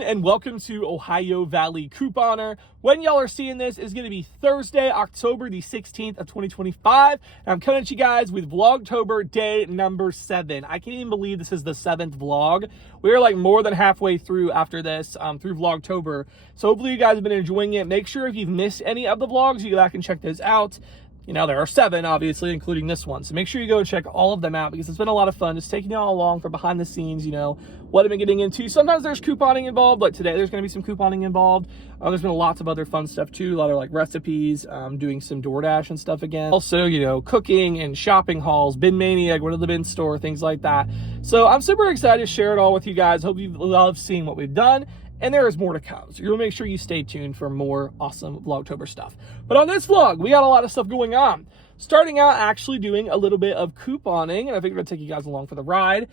everyone, and welcome to Ohio Valley Couponer. When y'all are seeing this is going to be Thursday, October the 16th of 2025. And I'm coming at you guys with Vlogtober day number 7. I can't even believe this is the 7th vlog. We're like more than halfway through after this, through Vlogtober. So hopefully you guys have been enjoying it. Make sure if you've missed any of the vlogs, you go back and check those out. You know, there are 7, obviously, including this one. So make sure you go and check all of them out because it's been a lot of fun just taking y'all along for behind the scenes, you know, what I've been getting into. Sometimes there's couponing involved, but today there's going to be some couponing involved. There's been lots of other fun stuff too. A lot of like recipes, doing some DoorDash and stuff again. Also, you know, cooking and shopping hauls, Bin Maniac, go to the bin store, things like that. So I'm super excited to share it all with you guys. Hope you love seeing what we've done. And there is more to come. So you'll make sure you stay tuned for more awesome Vlogtober stuff. But on this vlog, we got a lot of stuff going on. Starting out actually doing a little bit of couponing, and I figured I'd take you guys along for the ride.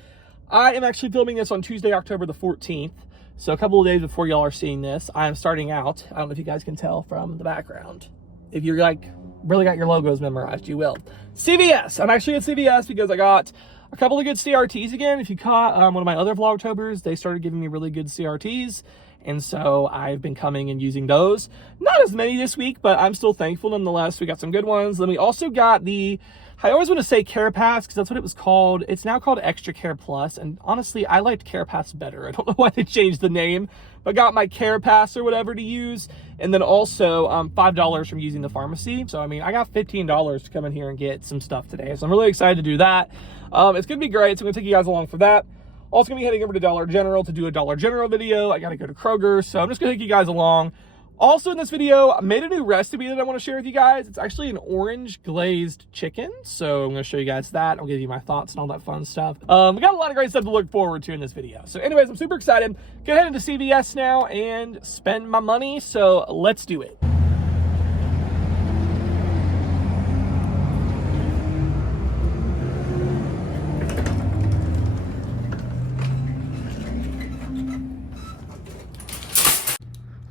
I am actually filming this on Tuesday, October the 14th. So a couple of days before y'all are seeing this, I am starting out. I don't know if you guys can tell from the background. If you're like, really got your logos memorized, you will. CVS. I'm actually at CVS because I got a couple of good CRTs again. If you caught one of my other Vlogtobers, they started giving me really good CRTs. And so I've been coming and using those. Not as many this week, but I'm still thankful nonetheless. We got some good ones. Then we also got the, I always want to say Care Pass because that's what it was called. It's now called Extra Care Plus. And honestly, I liked Care Pass better. I don't know why they changed the name, but got my Care Pass or whatever to use. And then also $5 from using the pharmacy. So, I mean, I got $15 to come in here and get some stuff today. So I'm really excited to do that. It's going to be great. So I'm going to take you guys along for that. Also going to be heading over to Dollar General to do a Dollar General video. I got to go to Kroger. So I'm just going to take you guys along. Also in this video, I made a new recipe that I want to share with you guys. It's actually an orange glazed chicken. So I'm going to show you guys that. I'll give you my thoughts and all that fun stuff. We got a lot of great stuff to look forward to in this video. So anyways, I'm super excited. Go ahead into CVS now and spend my money. So let's do it.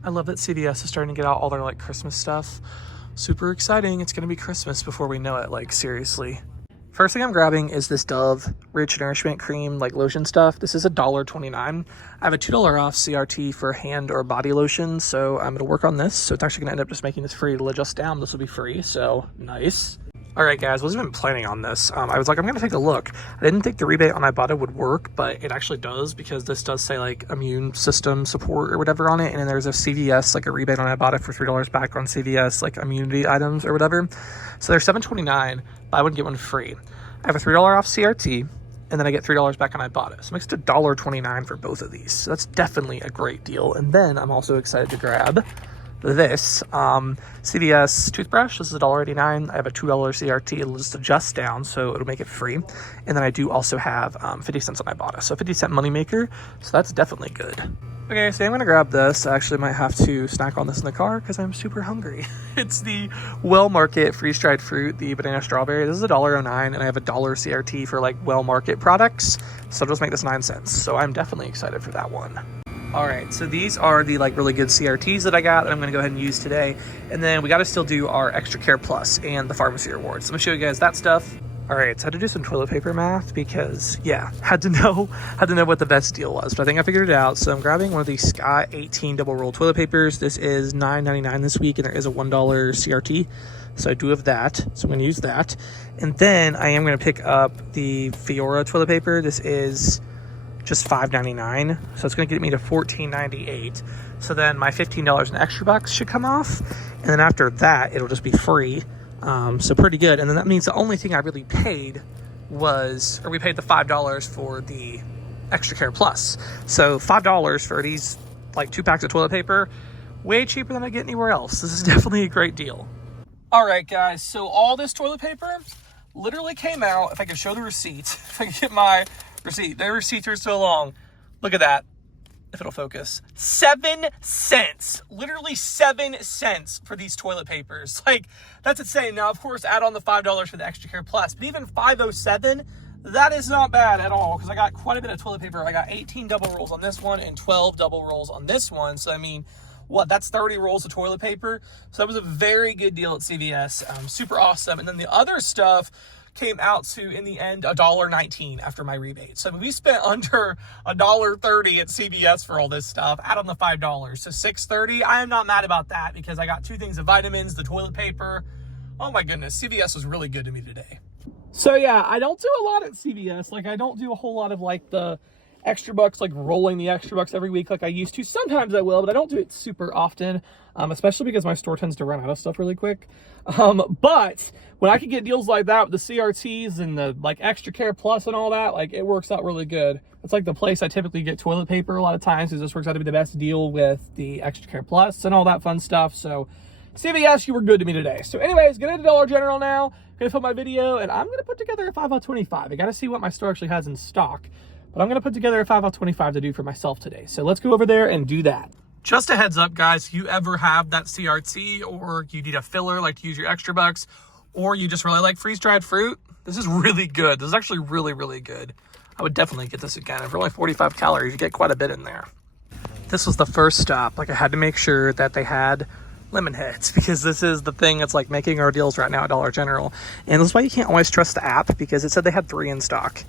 I love that CVS is starting to get out all their like Christmas stuff. Super exciting. It's going to be Christmas before we know it, like seriously. First thing I'm grabbing is this Dove Rich Nourishment Cream like lotion stuff. This is $1.29. I have a $2 off CRT for hand or body lotion, so I'm going to work on this. So it's actually going to end up just making this free. It'll adjust down. This will be free, so nice. All right, guys, wasn't even planning on this. I was like, I'm going to take a look. I didn't think the rebate on Ibotta would work, but it actually does because this does say like immune system support or whatever on it. And then there's a CVS, like a rebate on Ibotta for $3 back on CVS, like immunity items or whatever. So they're $7.29, buy one, get one free. I have a $3 off CRT, and then I get $3 back on Ibotta. So it makes it $1.29 for both of these. So that's definitely a great deal. And then I'm also excited to grab this CVS toothbrush. This is $1.89. I have a $2 CRT. It'll just adjust down, so it'll make it free. And then I do also have 50 cents on Ibotta, so 50-cent moneymaker. So that's definitely good. Okay, so I'm gonna grab this. I actually might have to snack on this in the car because I'm super hungry. It's the Well Market freeze-dried fruit, the banana strawberry. This is $1.09, and I have a $1 CRT for like Well Market products. So it'll just make this 9 cents. So I'm definitely excited for that one. All right, so these are the like really good CRTs that I got that I'm gonna go ahead and use today. And then we gotta still do our Extra Care Plus and the pharmacy rewards. So I'm gonna show you guys that stuff. All right, so I had to do some toilet paper math because yeah, had to know what the best deal was, but I think I figured it out. So I'm grabbing one of these Scott 18 double roll toilet papers. This is $9.99 this week, and there is a $1 CRT. So I do have that, so I'm gonna use that. And then I am gonna pick up the Fiora toilet paper. This is just $5.99, so it's going to get me to $14.98. So then my $15 in extra bucks should come off, and then after that it'll just be free. So pretty good. And then that means the only thing I really paid was, or we paid the $5 for the Extra Care Plus. So $5 for these like 2 packs of toilet paper, way cheaper than I get anywhere else. This is definitely a great deal. All right, guys. So all this toilet paper literally came out. If I could show the receipt, if I could get my receipt. The receipts are so long. Look at that. If it'll focus. 7 cents. Literally 7 cents for these toilet papers. Like, that's insane. Now, of course, add on the $5 for the Extra Care Plus. But even $5.07, that is not bad at all. Because I got quite a bit of toilet paper. I got 18 double rolls on this one and 12 double rolls on this one. So, I mean, what, that's 30 rolls of toilet paper. So that was a very good deal at CVS. Super awesome. And then the other stuff came out to, in the end, $1.19 after my rebate. So we spent under $1.30 at CVS for all this stuff, add on the $5. So $6.30. I am not mad about that because I got 2 things of vitamins, the toilet paper. Oh my goodness, CVS was really good to me today. So yeah, I don't do a lot at CVS. Like, I don't do a whole lot of like the extra bucks, like rolling the extra bucks every week like I used to. Sometimes I will, but I don't do it super often, especially because my store tends to run out of stuff really quick. But when I can get deals like that with the CRTs and the like Extra Care Plus and all that, like it works out really good. It's like the place I typically get toilet paper a lot of times, because this works out to be the best deal with the Extra Care Plus and all that fun stuff. So CVS, you were good to me today. So anyways, get into Dollar General now. Gonna film my video, and I'm gonna put together a 5 out of 25. I gotta see what my store actually has in stock, but I'm gonna put together a 5 out of 25 to do for myself today. So let's go over there and do that. Just a heads up, guys, if you ever have that CRT, or you need a filler, like to use your extra bucks, or you just really like freeze-dried fruit, this is really good. This is actually really, really good. I would definitely get this again. For only 45 calories, you get quite a bit in there. This was the first stop. Like, I had to make sure that they had lemon heads, because this is the thing that's like making our deals right now at Dollar General. And that's why you can't always trust the app, because it said they had 3 in stock.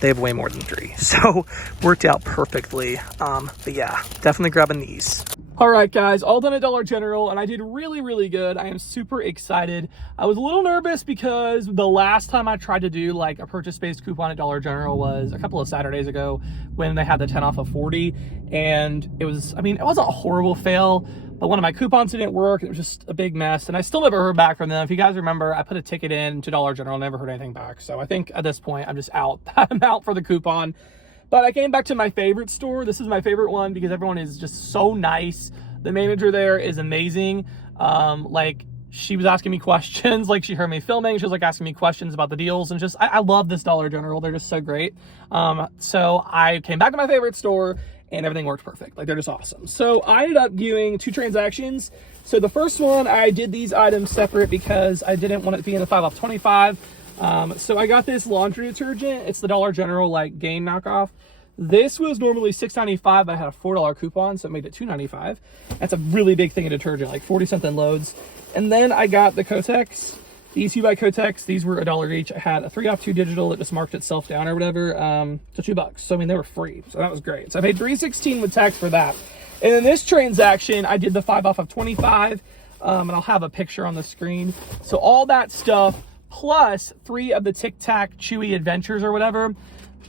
They have way more than 3, so worked out perfectly. But yeah, definitely grabbing these. All right, guys, all done at Dollar General, and I did really, really good. I am super excited. I was a little nervous because the last time I tried to do like a purchase-based coupon at Dollar General was a couple of Saturdays ago when they had the 10 off of 40, and it was, I mean, it wasn't a horrible fail, but one of my coupons didn't work. It was just a big mess, and I still never heard back from them. If you guys remember, I put a ticket in to Dollar General, never heard anything back. So I think at this point, I'm just out. I'm out for the coupon. But I came back to my favorite store. This is my favorite one because everyone is just so nice. The manager there is amazing. Like, she was asking me questions. Like, she heard me filming. She was like asking me questions about the deals, and just, I love this Dollar General. They're just so great. So I came back to my favorite store, and everything worked perfect. Like, they're just awesome. So I ended up doing 2 transactions. So the first one, I did these items separate because I didn't want it to be in the 5 off 25. So I got this laundry detergent. It's the Dollar General like Gain knockoff. This was normally $6.95, but I had a $4 coupon, so it made it $2.95. That's a really big thing of detergent, like 40-something loads. And then I got the Kotex. These by Kotex, these were $1 each. I had a 3 off 2 digital that just marked itself down or whatever, to $2. So I mean, they were free, so that was great. So I paid $3.16 with tax for that. And in this transaction, I did the 5 off of 25, and I'll have a picture on the screen. So all that stuff, plus 3 of the Tic Tac Chewy Adventures or whatever.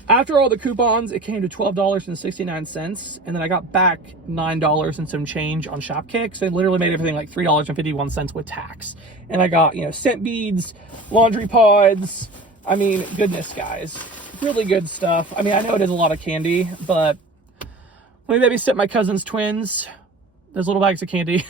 After all the coupons, it came to $12.69, and then I got back $9 and some change on Shopkick, so it literally made everything like $3.51 with tax. And I got, you know, scent beads, laundry pods. I mean, goodness, guys, really good stuff. I mean, I know it is a lot of candy, but when we babysit my cousin's twins, those little bags of candy,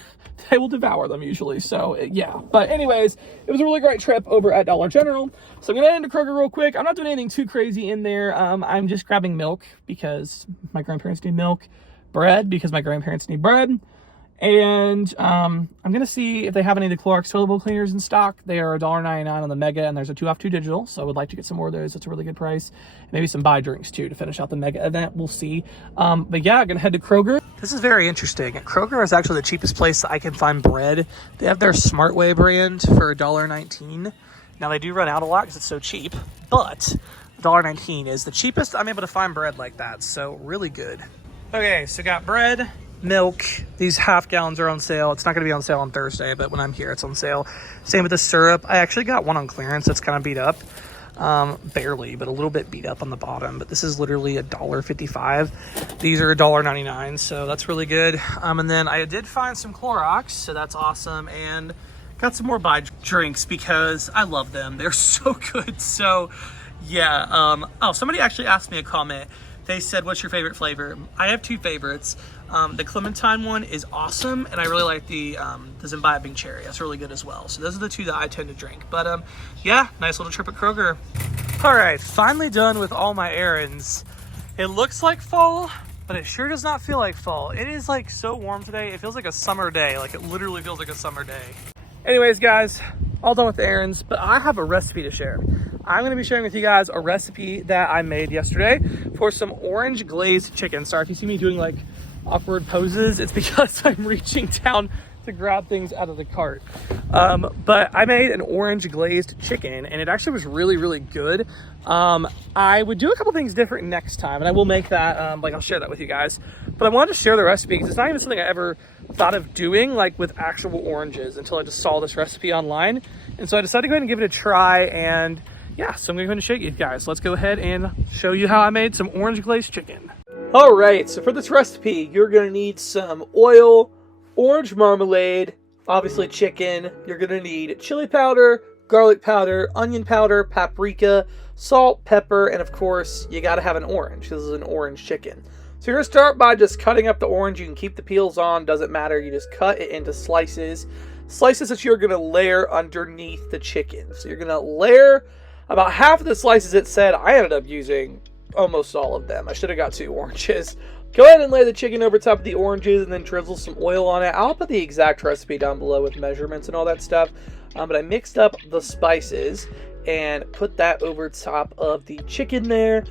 they will devour them usually. So yeah, but anyways, it was a really great trip over at Dollar General. So I'm gonna head into Kroger real quick. I'm not doing anything too crazy in there. I'm just grabbing milk because my grandparents need milk, bread because my grandparents need bread, and I'm gonna see if they have any of the Clorox toilet bowl cleaners in stock. They are $1.99 on the Mega, and there's a 2 off 2 digital, so I would like to get some more of those. It's a really good price. Maybe some buy drinks too to finish out the Mega event. We'll see. But yeah, I'm gonna head to Kroger. This is very interesting. Kroger is actually the cheapest place I can find bread. They have their Smart Way brand for $1.19. Now they do run out a lot because it's so cheap, but $1.19 is the cheapest I'm able to find bread like that. So really good. Okay, so got bread, milk. These half gallons are on sale. It's not going to be on sale on Thursday, but when I'm here, it's on sale. Same with the syrup. I actually got one on clearance that's kind of beat up. Barely, but a little bit beat up on the bottom. But this is literally $1.55. These are $1.99, so that's really good. And then I did find some Clorox, so that's awesome. And got some more buy drinks because I love them. They're so good. So yeah. Oh, somebody actually asked me a comment. They said, what's your favorite flavor? I have 2 favorites. The Clementine one is awesome, and I really like the Zimbabwean cherry. That's really good as well. So those are the 2 that I tend to drink. But yeah, nice little trip at Kroger. All right, finally done with all my errands. It looks like fall, but it sure does not feel like fall. It is like so warm today. It feels like a summer day. Like, it literally feels like a summer day. Anyways, guys, all done with the errands, but I have a recipe to share. I'm going to be sharing with you guys a recipe that I made yesterday for some orange glazed chicken. Sorry if you see me doing like awkward poses, it's because I'm reaching down to grab things out of the cart. But I made an orange glazed chicken, and it actually was really, really good. I would do a couple things different next time, and I will make that, like I'll share that with you guys. But I wanted to share the recipe because it's not even something I ever thought of doing, like with actual oranges, until I just saw this recipe online. And so I decided to go ahead and give it a try, and yeah, so I'm going to go ahead and show you guys. Let's go ahead and show you how I made some orange glazed chicken. All right, so for this recipe, you're going to need some oil, orange marmalade, obviously chicken. You're going to need chili powder, garlic powder, onion powder, paprika, salt, pepper, and of course, you got to have an orange. This is an orange chicken. So you're going to start by just cutting up the orange. You can keep the peels on, doesn't matter. You just cut it into slices. Slices that you're going to layer underneath the chicken. So you're going to layer about half of the slices. It said I ended up using almost all of them. I should have got 2 oranges. Go ahead and lay the chicken over top of the oranges and then drizzle some oil on it. I'll put the exact recipe down below with measurements and all that stuff. But I mixed up the spices and put that over top of the chicken there.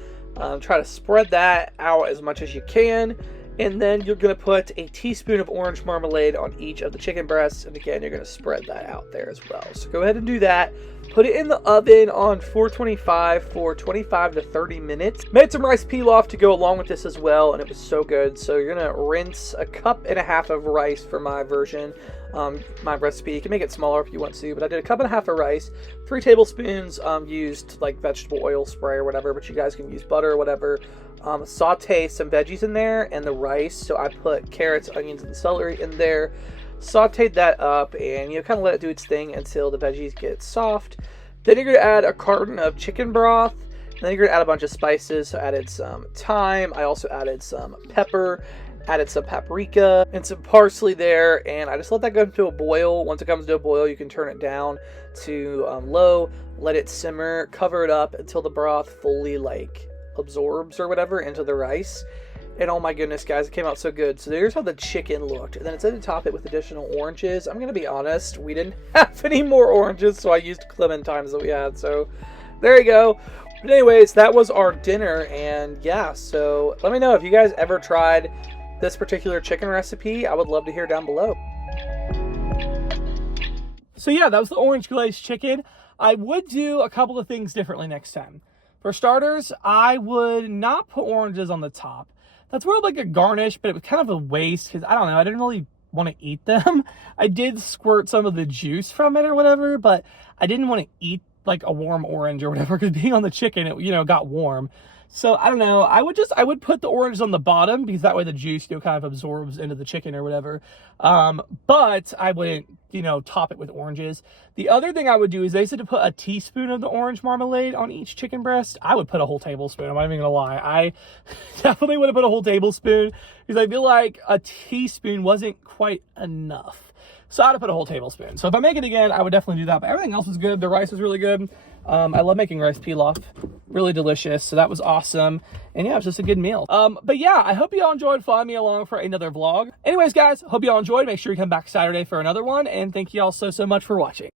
Try to spread that out as much as you can. And then you're going to put a teaspoon of orange marmalade on each of the chicken breasts. And again, you're going to spread that out there as well. So go ahead and do that. Put it in the oven on 425 for 25 to 30 minutes. Made some rice pilaf to go along with this as well, and it was so good. So you're going to rinse 1.5 cups of rice for my version, my recipe. You can make it smaller if you want to, but I did 1.5 cups of rice. 3 tablespoons used like vegetable oil spray or whatever, but you guys can use butter or whatever. Saute some veggies in there and the rice. So I put carrots, onions, and celery in there. Sauteed that up and kind of let it do its thing until the veggies get soft. Then you're going to add a carton of chicken broth. And then you're going to add a bunch of spices. So I added some thyme. I also added some pepper. Added some paprika and some parsley there. And I just let that go to a boil. Once it comes to a boil, you can turn it down to low. Let it simmer. Cover it up until the broth fully absorbs or whatever into the rice. And oh my goodness, guys, it came out so good. So there's how the chicken looked. And then instead of top it with additional oranges, I'm going to be honest, we didn't have any more oranges, so I used clementines that we had. So there you go. But anyways, that was our dinner. And yeah, so let me know if you guys ever tried this particular chicken recipe. I would love to hear down below. So yeah, that was the orange glazed chicken. I would do a couple of things differently next time. For starters, I would not put oranges on the top. That's more like a garnish, but it was kind of a waste because I don't know, I didn't really want to eat them. I did squirt some of the juice from it or whatever, but I didn't want to eat like a warm orange or whatever because being on the chicken, it got warm. So I don't know, I would put the oranges on the bottom because that way the juice kind of absorbs into the chicken or whatever. But I wouldn't top it with oranges. The other thing I would do is they said to put a teaspoon of the orange marmalade on each chicken breast. I would put a whole tablespoon. I'm not even gonna lie. I definitely would have put a whole tablespoon because I feel like a teaspoon wasn't quite enough. So I'd have put a whole tablespoon. So if I make it again, I would definitely do that. But everything else was good. The rice was really good. I love making rice pilaf. Really delicious. So that was awesome. And yeah, it was just a good meal. But yeah, I hope you all enjoyed following me along for another vlog. Anyways, guys, hope you all enjoyed. Make sure you come back Saturday for another one. And thank you all so much for watching.